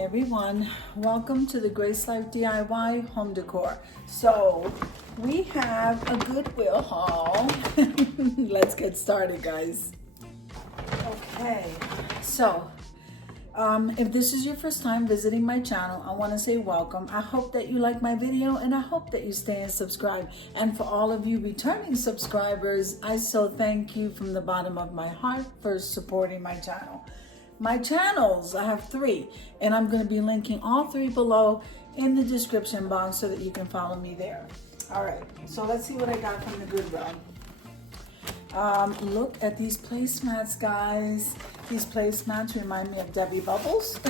everyone, welcome to the Grace Life DIY home decor. So we have a Goodwill haul. Let's get started, guys. Okay, so if this is your first time visiting my channel, I want to say welcome. I hope that you like my video and I hope that you stay and subscribe. And for all of you returning subscribers, I so thank you from the bottom of my heart for supporting my channel. My channels, I have 3, and I'm going to be linking all 3 below in the description box so that you can follow me there. All right, so let's see what I got from the Goodwill. Look at these placemats, guys. These placemats remind me of Debbie Bubbles.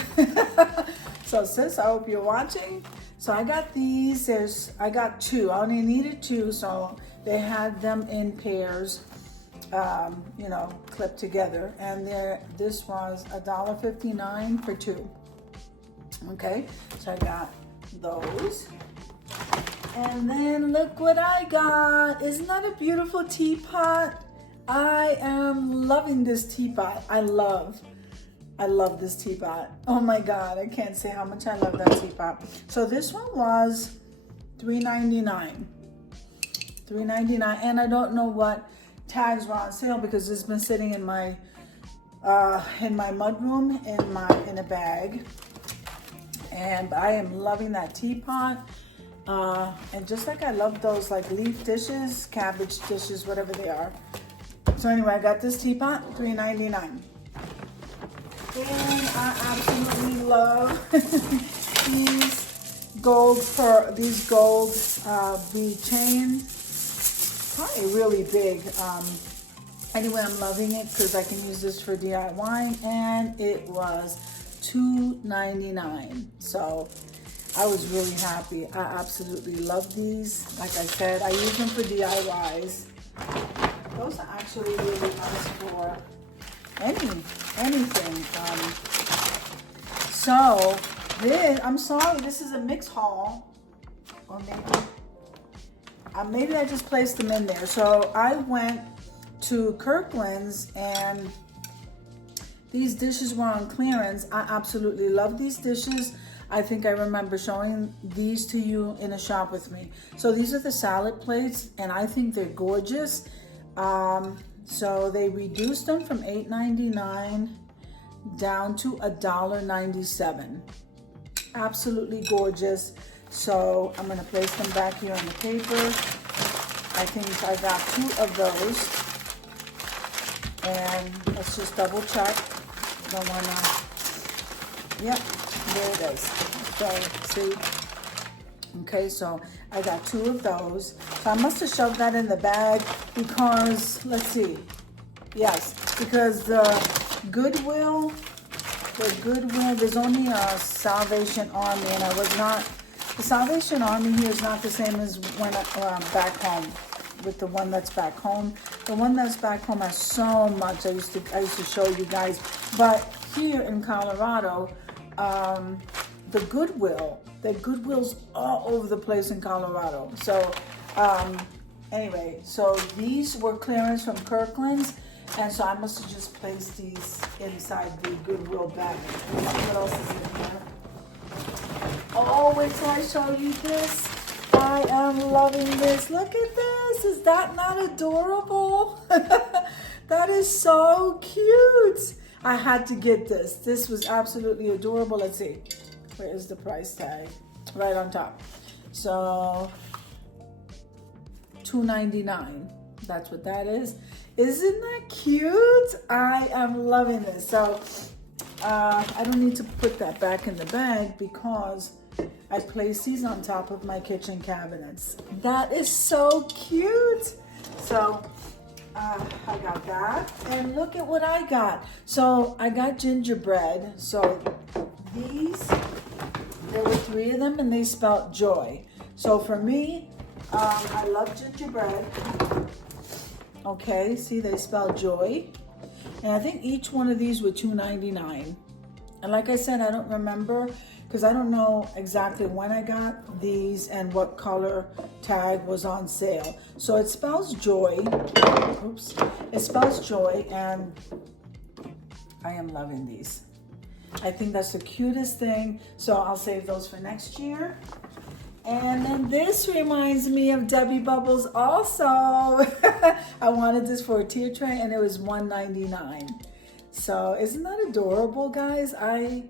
So sis, I hope you're watching. So I got these. I got 2. I only needed 2, so they had them in pairs. Clipped together, and this was $1.59 for 2. Okay, so I got those, and then look what I got. Isn't that a beautiful teapot? I am loving this teapot. I love this teapot. Oh my god, I can't say how much I love that teapot. So this one was $3.99, and I don't know what tags were on sale because it's been sitting in my mudroom in a bag, and I am loving that teapot. And just like I love those like leaf dishes, cabbage dishes, whatever they are. So anyway, I got this teapot, $3.99, and I absolutely love these gold bead chain. Probably really big. Anyway, I'm loving it because I can use this for DIY, and it was $2.99. So I was really happy. I absolutely love these. Like I said, I use them for DIYs. Those are actually really nice for anything. So I'm sorry, this is a mix haul, or maybe I just placed them in there. So I went to Kirkland's, and these dishes were on clearance. I absolutely love these dishes. I think I remember showing these to you in a shop with me. So these are the salad plates, and I think they're gorgeous. So they reduced them from $8.99 down to $1.97. Absolutely gorgeous. So I'm gonna place them back here on the paper. I think I got 2 of those. And let's just double check. Don't wanna, yep, there it is. So see, okay, so I got 2 of those. So I must have shoved that in the bag because, let's see. Yes, because the Goodwill, there's only a Salvation Army, and the Salvation Army here is not the same as when back home, with the one that's back home. The one that's back home has so much. I used to show you guys. But here in Colorado, the Goodwill's all over the place in Colorado. So anyway, so these were clearance from Kirkland's, and so I must have just placed these inside the Goodwill bag. What else is in here? Oh, wait till I show you this. I am loving this. Look at this. Is that not adorable? That is so cute. I had to get this. This was absolutely adorable. Let's see. Where is the price tag? Right on top. So $2.99. That's what that is. Isn't that cute? I am loving this. So I don't need to put that back in the bag because I place these on top of my kitchen cabinets. That is so cute. So I got that, and look at what I got. So I got gingerbread. So there were 3 of them, and they spelled joy. So for me, I love gingerbread. Okay, see, they spell joy. And I think each one of these were $2.99. And like I said, I don't remember because I don't know exactly when I got these and what color tag was on sale. So it spells joy. Oops. It spells joy, and I am loving these. I think that's the cutest thing. So I'll save those for next year. And then this reminds me of Debbie Bubbles also. I wanted this for a tier tray and it was $1.99. So isn't that adorable, guys? I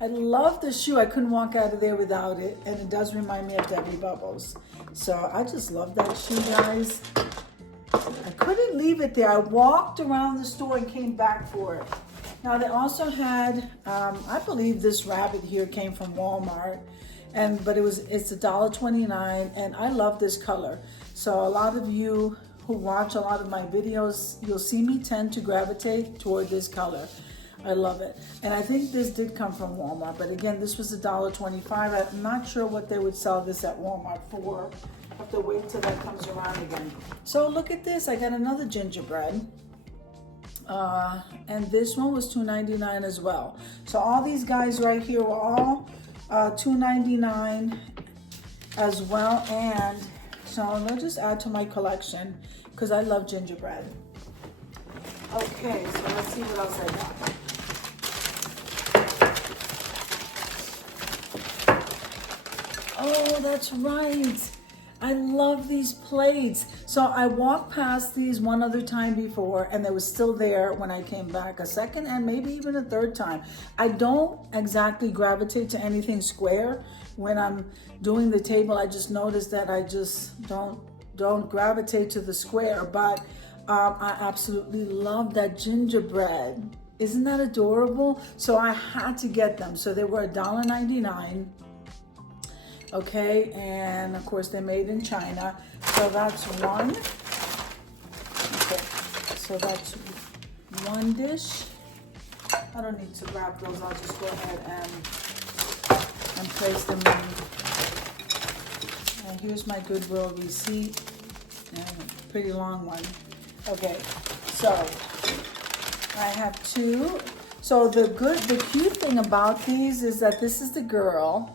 love the shoe. I couldn't walk out of there without it. And it does remind me of Debbie Bubbles. So I just love that shoe, guys. I couldn't leave it there. I walked around the store and came back for it. Now they also had, I believe this rabbit here came from Walmart, but it's $1.29, and I love this color. So a lot of you who watch a lot of my videos, you'll see me tend to gravitate toward this color. I love it. And I think this did come from Walmart, but again, this was $1.25. I'm not sure what they would sell this at Walmart for. I have to wait till that comes around again. So look at this, I got another gingerbread. And this one was $2.99 as well. So all these guys right here were all $2.99 as well. And so let's just add to my collection because I love gingerbread. Okay, so let's see what else I got. Oh, that's right. I love these plates. So I walked past these one other time before and they were still there when I came back a second and maybe even a third time. I don't exactly gravitate to anything square. When I'm doing the table, I just noticed that I just don't gravitate to the square, but I absolutely love that gingerbread. Isn't that adorable? So I had to get them. So they were $1.99. Okay, and of course they're made in China. So that's one. Okay, so that's one dish. I don't need to wrap those. I'll just go ahead and place them in. And here's my Goodwill receipt. And a pretty long one. Okay, so I have two. So the cute thing about these is that this is the girl.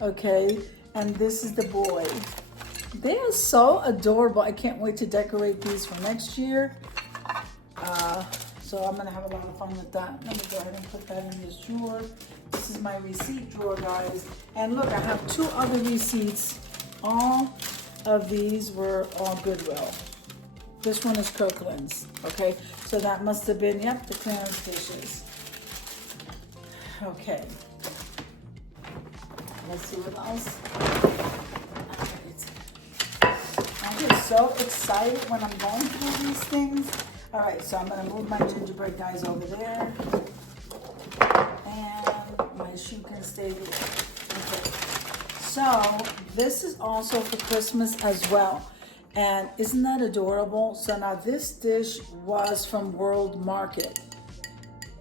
Okay, and this is the boy. They are so adorable. I can't wait to decorate these for next year. So I'm gonna have a lot of fun with that. Let me go ahead and put that in this drawer. This is my receipt drawer, guys. And look, I have two other receipts. All of these were all Goodwill. This one is Kirkland's, okay? So that must have been, yep, the clearance dishes. Okay. Let's see what else. I get so excited when I'm going through these things. All right, so I'm gonna move my gingerbread guys over there. And my shoe can stay there. Okay. So this is also for Christmas as well. And isn't that adorable? So now this dish was from World Market.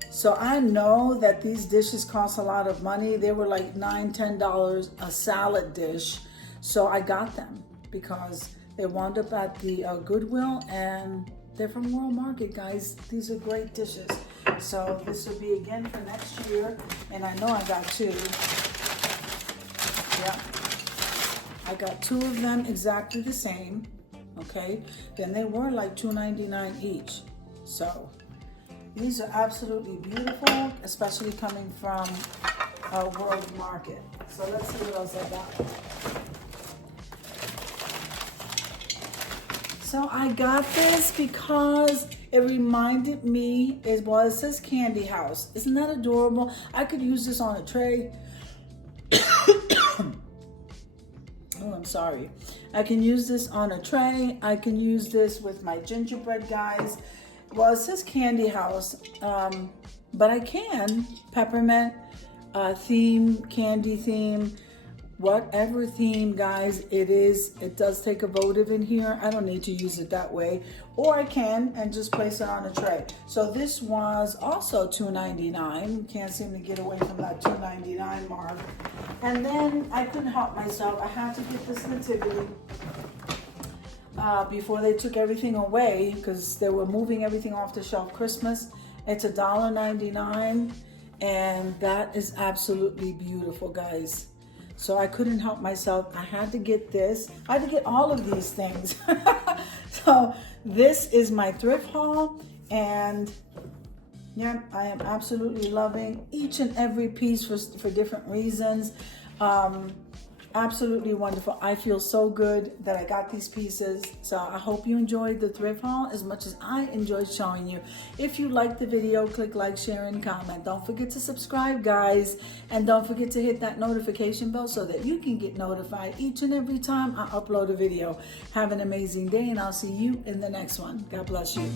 So I know that these dishes cost a lot of money. They were like $9, $10 a salad dish. So I got them because they wound up at the Goodwill and they're from World Market, guys. These are great dishes. So this will be again for next year. And I know I got two. Yeah. I got two of them exactly the same. Okay. Then they were like $2.99 each. So these are absolutely beautiful, especially coming from World Market. So let's see what else I got. So I got this because it reminded me, it says Candy House. Isn't that adorable? I could use this on a tray. Oh, I'm sorry. I can use this on a tray. I can use this with my gingerbread guys. Well, it says Candy House, but I can peppermint theme, candy theme, whatever theme, guys it is. It does take a votive in here. I don't need to use it that way, or I can and just place it on a tray. So this was also $2.99. Can't seem to get away from that $2.99 mark. And then I couldn't help myself. I had to get this nativity. Before they took everything away, because they were moving everything off the shelf Christmas. It's $1.99, and that is absolutely beautiful, guys. So I couldn't help myself. I had to get this. I had to get all of these things. So this is my thrift haul, and Yeah, I am absolutely loving each and every piece for different reasons. Absolutely wonderful. I feel so good that I got these pieces. So I hope you enjoyed the thrift haul as much as I enjoyed showing you. If you liked the video, click like, share, and comment. Don't forget to subscribe, guys. And don't forget to hit that notification bell so that you can get notified each and every time I upload a video. Have an amazing day, and I'll see you in the next one. God bless you.